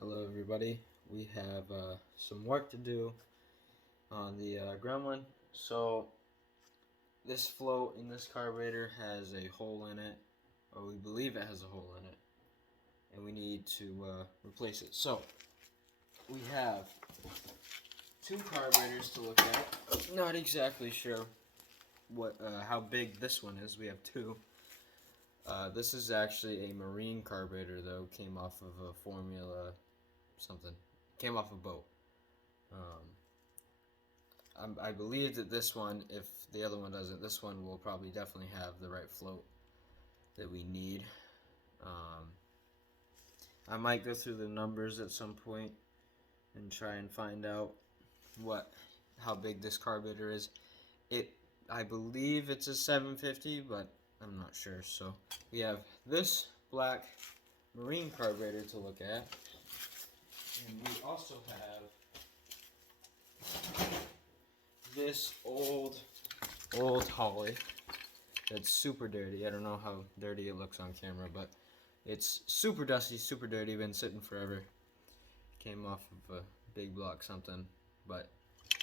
Hello everybody, we have some work to do on the Gremlin. So this float in this carburetor has a hole in it, or we believe it has a hole in it, and we need to replace it. So we have two carburetors to look at. Not exactly sure what how big this one is. We have two. This is actually a marine carburetor though, came off of a Formula something, came off a boat. I believe that this one, if the other one doesn't, this one will probably definitely have the right float that we need. I might go through the numbers at some point and try and find out how big this carburetor is. I believe it's a 750, but I'm not sure. So we have this black marine carburetor to look at, and we also have this old Holley that's super dirty. I don't know how dirty it looks on camera, but it's super dusty, super dirty, been sitting forever. Came off of a big block something, but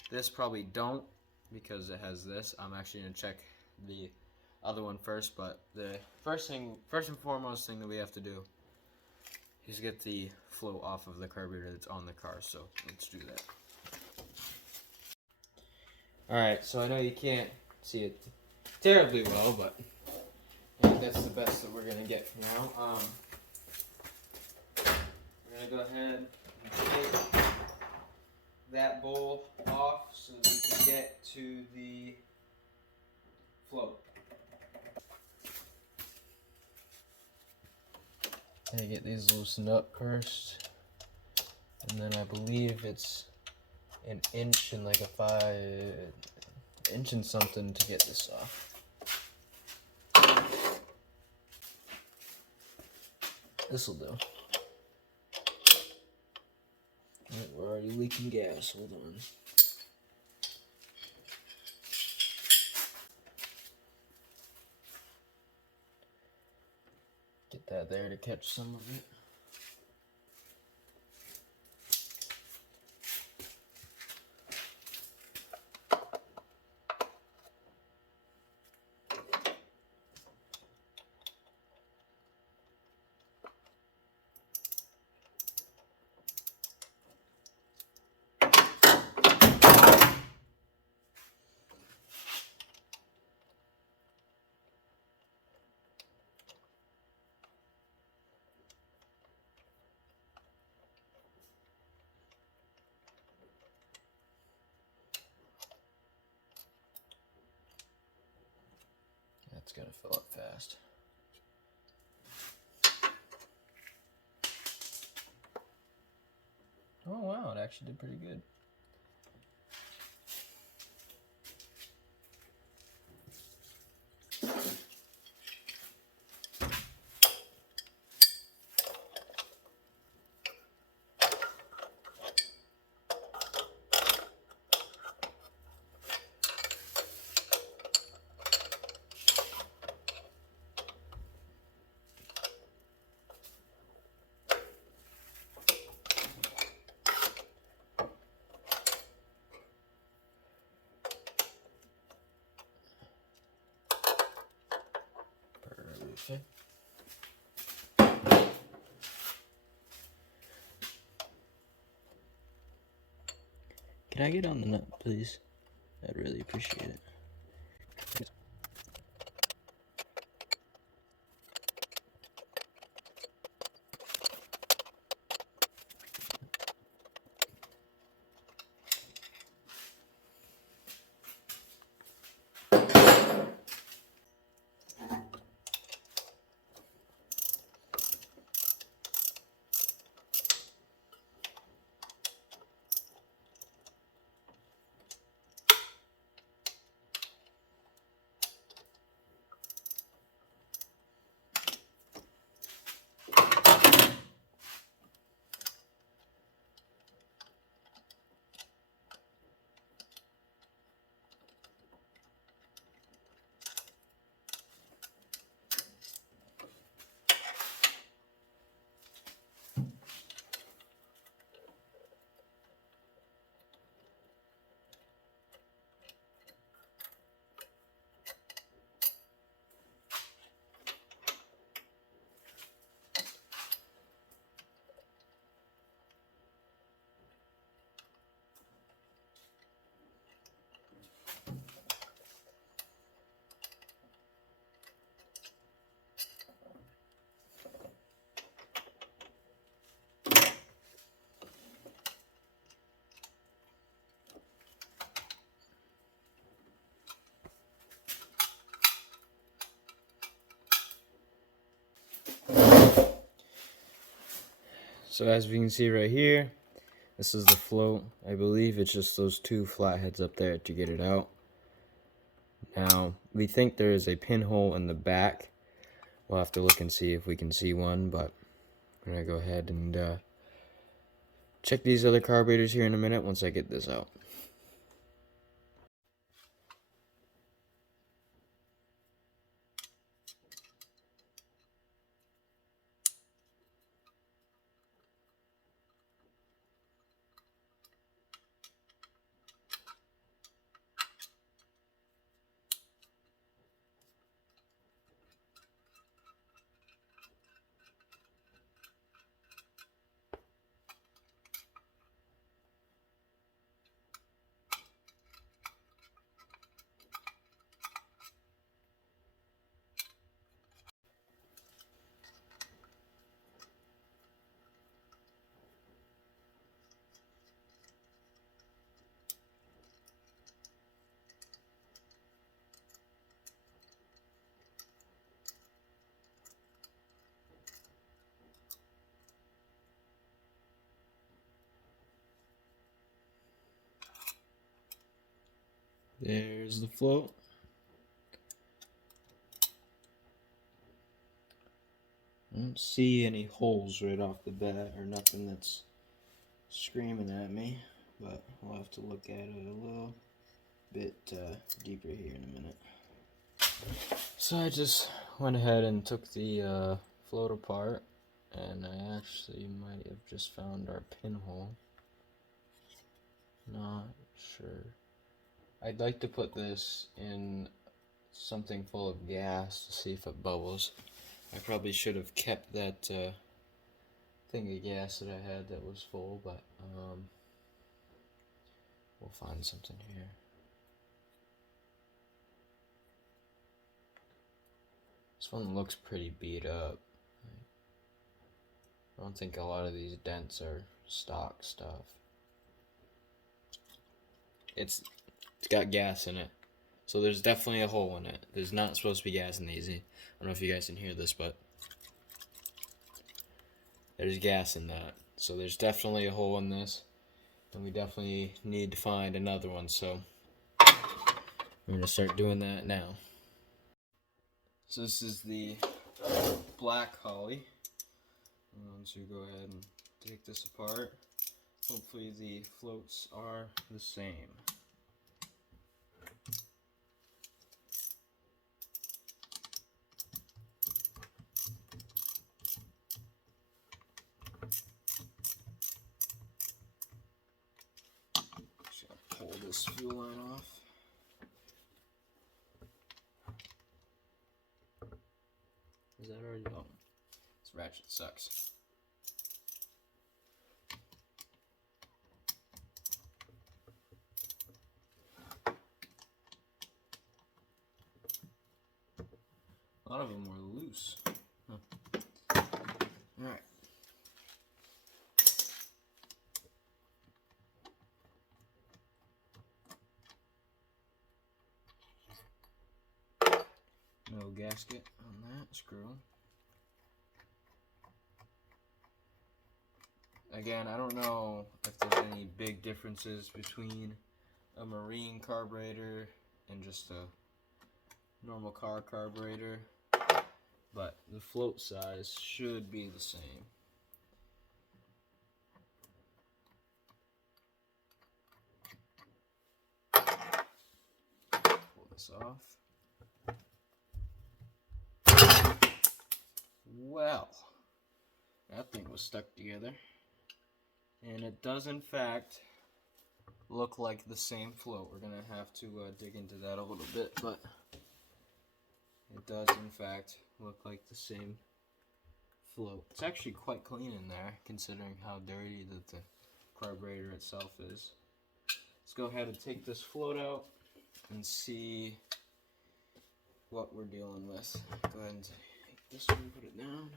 this probably don't because it has this. I'm actually gonna check the other one first, but the first and foremost thing that we have to do is get the float off of the carburetor that's on the car, so let's do that. Alright, so I know you can't see it terribly well, but that's the best that we're going to get for now. We're going to go ahead and take that bowl off so that we can get to the float. I get these loosened up first, and then I believe it's an inch and like inch and something to get this off. This'll do. Right, we're already leaking gas. Hold on. Get that there to catch some of it. It's gonna fill up fast. Oh wow, it actually did pretty good. Perfect. Can I get on the nut, please? I'd really appreciate it. So as we can see right here, this is the float. I believe it's just those two flatheads up there to get it out. Now, we think there is a pinhole in the back. We'll have to look and see if we can see one, but I'm going to go ahead and check these other carburetors here in a minute once I get this out. There's the float. I don't see any holes right off the bat or nothing that's screaming at me, but we'll have to look at it a little bit deeper here in a minute. So I just went ahead and took the float apart, and I actually might have just found our pinhole. Not sure. I'd like to put this in something full of gas to see if it bubbles. I probably should have kept that thing of gas that I had that was full, but we'll find something here. This one looks pretty beat up. I don't think a lot of these dents are stock stuff. It's got gas in it, so there's definitely a hole in it. There's not supposed to be gas in these. I don't know if you guys can hear this, but there's gas in that. So there's definitely a hole in this, and we definitely need to find another one. So we're gonna start doing that now. So this is the black Holley. Once you go ahead and take this apart, hopefully the floats are the same. Just gotta pull this fuel line off. Is that already on? This ratchet sucks. A lot of them were loose. Huh. Alright. No gasket on that screw. Again, I don't know if there's any big differences between a marine carburetor and just a normal car carburetor, but the float size should be the same. Pull this off. Well, that thing was stuck together, and it does in fact look like the same float. We're gonna have to dig into that a little bit, but it does in fact look like the same float. It's actually quite clean in there, considering how dirty that the carburetor itself is. Let's go ahead and take this float out and see what we're dealing with. Go ahead and take this one, put it down.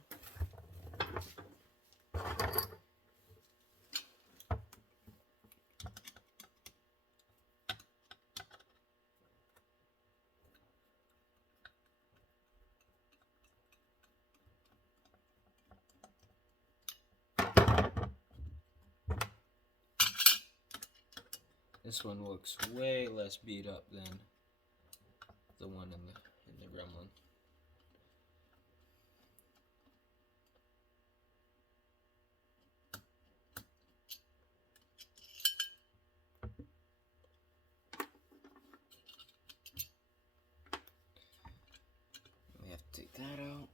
This one looks way less beat up than the one in the Gremlin. We have to take that out.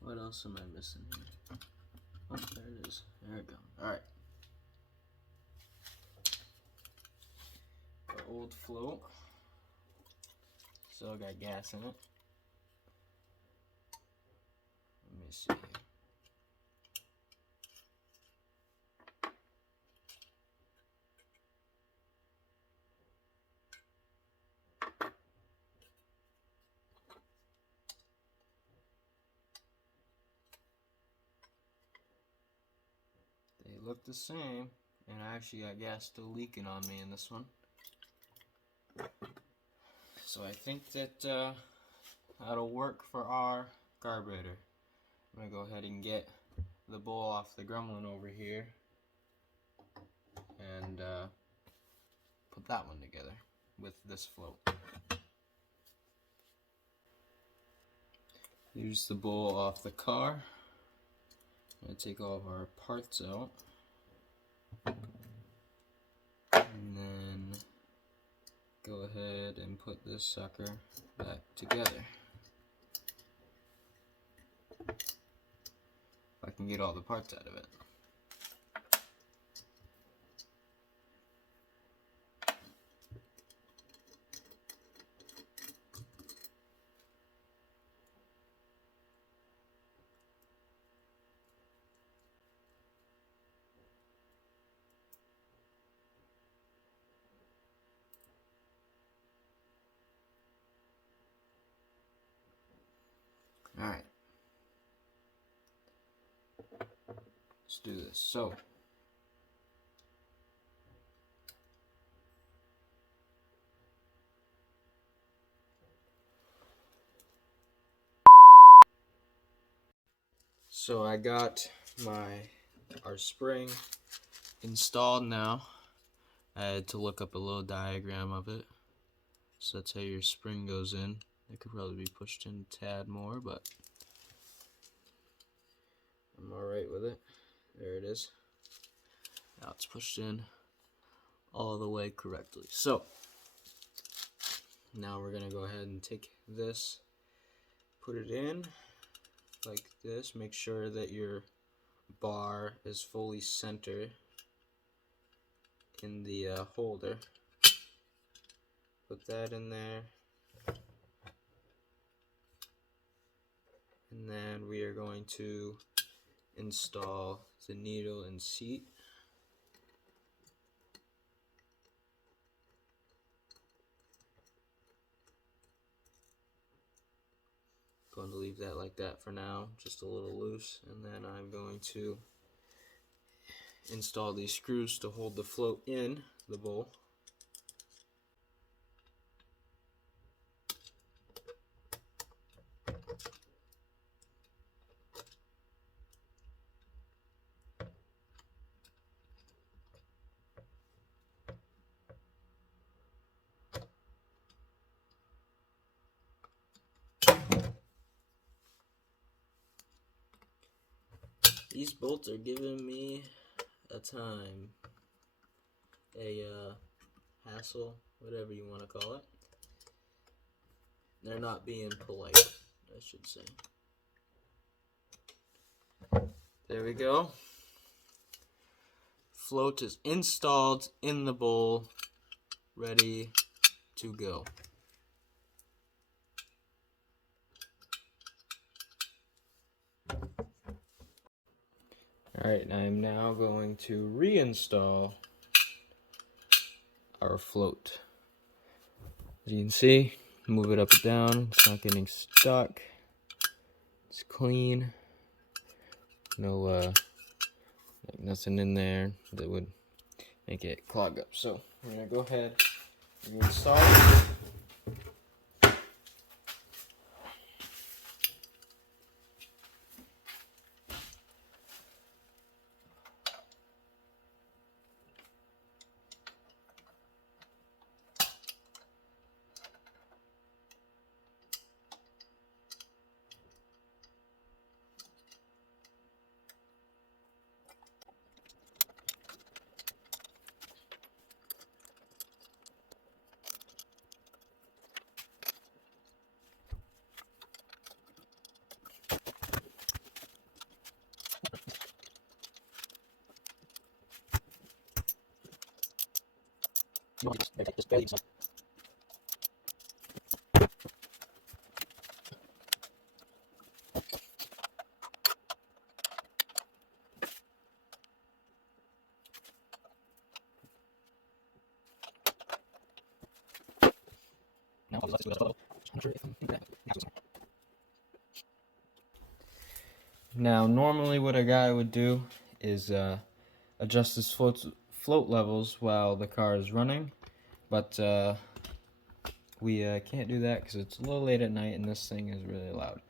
What else am I missing here? Oh, there it is. There we go. Alright. Our old float. Still got gas in it. Let me see here. They look the same, and I actually got gas still leaking on me in this one. So I think that that'll work for our carburetor. I'm going to go ahead and get the bowl off the Gremlin over here and put that one together with this float. Here's the bowl off the car. I'm going to take all of our parts out. And then go ahead and put this sucker back together. If I can get all the parts out of it. Alright. Let's do this. So I got our spring installed now. I had to look up a little diagram of it. So that's how your spring goes in. It could probably be pushed in a tad more, but I'm alright with it. There it is. Now it's pushed in all the way correctly. So now we're gonna go ahead and take this, put it in like this. Make sure that your bar is fully centered in the holder. Put that in there. And then we are going to install the needle and seat. Going to leave that like that for now, just a little loose, and then I'm going to install these screws to hold the float in the bowl. These bolts are giving me a time, a hassle, whatever you want to call it. They're not being polite, I should say. There we go. Float is installed in the bowl, ready to go. Alright, I'm now going to reinstall our float. As you can see, move it up and down. It's not getting stuck. It's clean. No, like nothing in there that would make it clog up. So we're gonna go ahead and install it. Now, normally what a guy would do is adjust his float levels while the car is running, but we can't do that because it's a little late at night and this thing is really loud.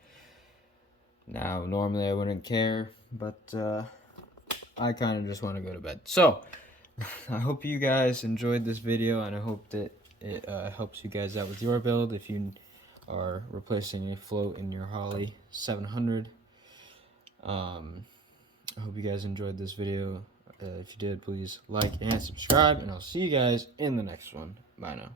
Now, normally I wouldn't care, but I kind of just want to go to bed. So, I hope you guys enjoyed this video, and I hope that it helps you guys out with your build if you are replacing a float in your Holley 700. I hope you guys enjoyed this video. If you did, please like and subscribe, and I'll see you guys in the next one. Bye now.